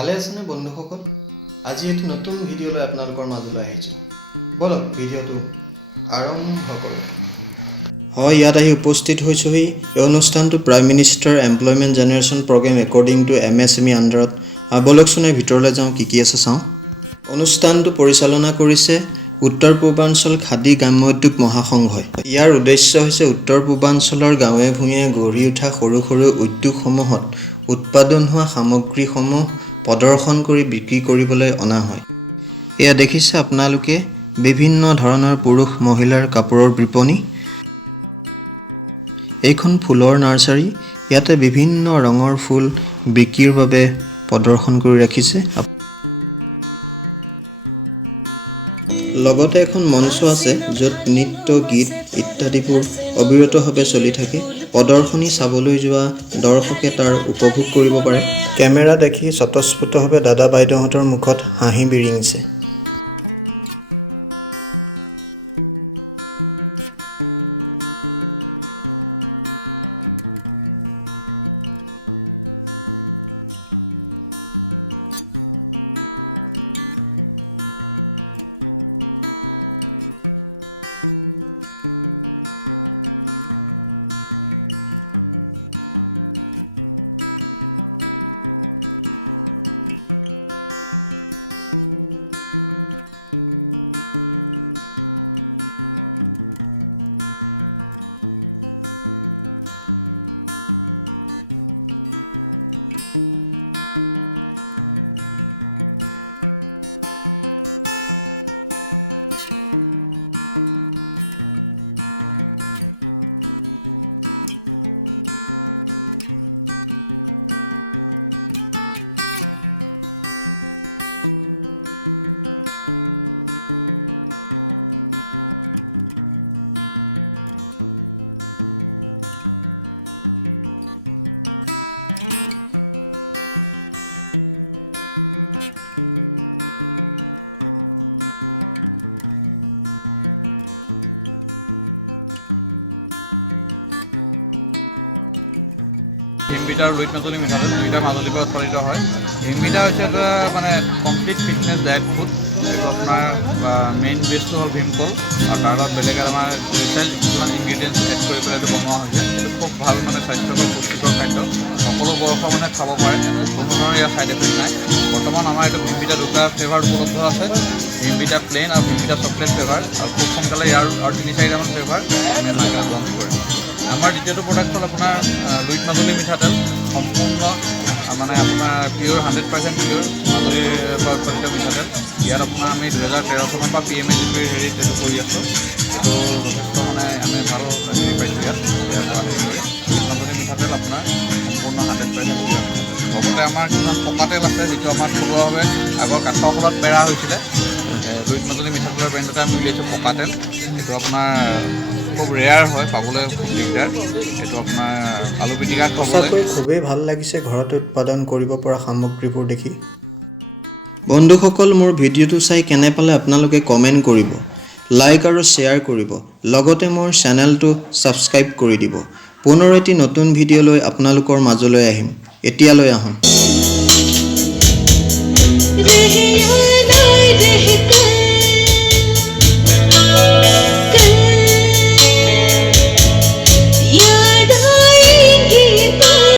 ভালে আছেনে বন্ধুসকল? আজি এটি নতুন ভিডিঅ' লৈ আপোনালোকৰ মাজলৈ আহিছোঁ। বলক ভিডিঅ'টো আৰম্ভ কৰোঁ। হয়, ইয়াত আহি উপস্থিত হৈছোহি। এই অনুষ্ঠানটো prime minister employment generation programme according to MSME আণ্ডাৰত। বলকচোন ভিতৰলৈ যাওঁ, কি আছে চাওঁ। অনুষ্ঠানটো পৰিচালনা কৰিছে উত্তৰ পূৰ্বাঞ্চল খাদী গ্ৰাম্য উদ্যোগ মহাসংঘই। ইয়াৰ উদ্দেশ্য হৈছে উত্তৰ পূৰ্বাঞ্চলৰ গাঁৱে ভূঞে গঢ়ি উঠা সৰু সৰু উদ্যোগসমূহত উৎপাদন হোৱা সামগ্ৰীসমূহ প্ৰদৰ্শন কৰি বিক্ৰী কৰিবলৈ অনা হয়। এয়া দেখিছে আপোনালোকে বিভিন্ন ধৰণৰ পুৰুষ মহিলাৰ কাপোৰৰ বিপণী। এইখন ফুলৰ নাৰ্চাৰী। ইয়াতে বিভিন্ন ৰঙৰ ফুল বিক্ৰীৰ বাবে প্ৰদৰ্শন কৰি ৰাখিছে। লগতে এখন মঞ্চ আছে য'ত নৃত্য গীত ইত্যাদিবোৰ অবিৰতভাৱে চলি থাকে। প্ৰদৰ্শনী চাবলৈ যোৱা দৰ্শকে তাৰ উপভোগ কৰিব পাৰে। কেমেৰা দেখি স্বতঃস্ফূৰ্তভাৱে দাদা বাইদেউহঁতৰ মুখত হাঁহি বিৰিঙিছে। ভিমবিটাৰ ৰুইট মাজুলী মিঠাতেল দুইটা মাজুলীৰ পৰা উৎপাদিত হয়। ভিমবিটা হৈছে এটা মানে কমপ্লিট ফিটনেছ ডায়েট ফুড। এইটো আপোনাৰ মেইন বেছটো হ'ল ভীমকল আৰু তাৰ লগত বেলেগ আমাৰ ৰিচাইল্ড কিছুমান ইনগ্ৰিডিয়েণ্টছ এড কৰি পেলাই এইটো বনোৱা হৈছে। এইটো খুব ভাল মানে স্বাস্থ্যকৰ পুষ্টিকৰ খাদ্য। সকলো বয়সৰ মানে খাব পাৰে, কোনো ধৰণৰ ইয়াৰ ছাইড এফেক্ট নাই। বৰ্তমান আমাৰ এইটো ভিমবিটা দুটা ফ্লেভাৰ উপলব্ধ আছে, ভিমবিটা প্লেইন আৰু ভিমবিটা চকলেট ফ্লেভাৰ। আৰু খুব সোনকালে ইয়াৰ আৰু 3-4টামান ফ্লেভাৰ আমি মাৰ্কেটত লঞ্চ কৰিম। আমাৰ দ্বিতীয়টো প্ৰডাক্ট হ'ল আপোনাৰ ৰুইট মাজুলী মিঠাতেল। সম্পূৰ্ণ মানে আপোনাৰ পিয়'ৰ 100% পিয়'ৰ মাজুলীৰ পৰা উৎপাদিত মিঠাতেল। ইয়াত আপোনাৰ আমি 2013 চনৰ পৰা PMEGP হেৰিত এইটো কৰি আছোঁ। এইটো যথেষ্ট মানে আমি ভাল হেৰি পাইছোঁ ইয়াৰ পৰা হেৰি কৰি। মাজুলী মিঠাতেল আপোনাৰ সম্পূৰ্ণ 100% পিয়'ৰ। লগতে আমাৰ কিছুমান পকা তেল আছে, যিটো আমাৰ থলুৱাভাৱে আগৰ কাঠৰ কলত পেৰা হৈছিলে। ৰুইট মাজুলী মিঠাতেলৰ ব্ৰেণ্ডতে আমি উলিয়াইছোঁ পকা তেল। এইটো আপোনাৰ খুব ৰেয়াৰ হয়, পাবলৈ খুব দিগদাৰ। এইটো আপোনাৰ আলু পিটিকা খাবলৈ খুবেই ভাল লাগিছে ঘৰতে উৎপাদন কৰিব পৰা সামগ্ৰীবোৰ দেখি। বন্ধুসকল, মোৰ ভিডিঅ'টো চাই কেনে পালে আপোনালোকে কমেণ্ট কৰিব, লাইক আৰু শ্বেয়াৰ কৰিব। লগতে মোৰ চেনেলটো ছাবস্ক্ৰাইব কৰি দিব। পুনৰ এটি নতুন ভিডিঅ' লৈ আপোনালোকৰ মাজলৈ আহিম। এতিয়ালৈ আহোঁ।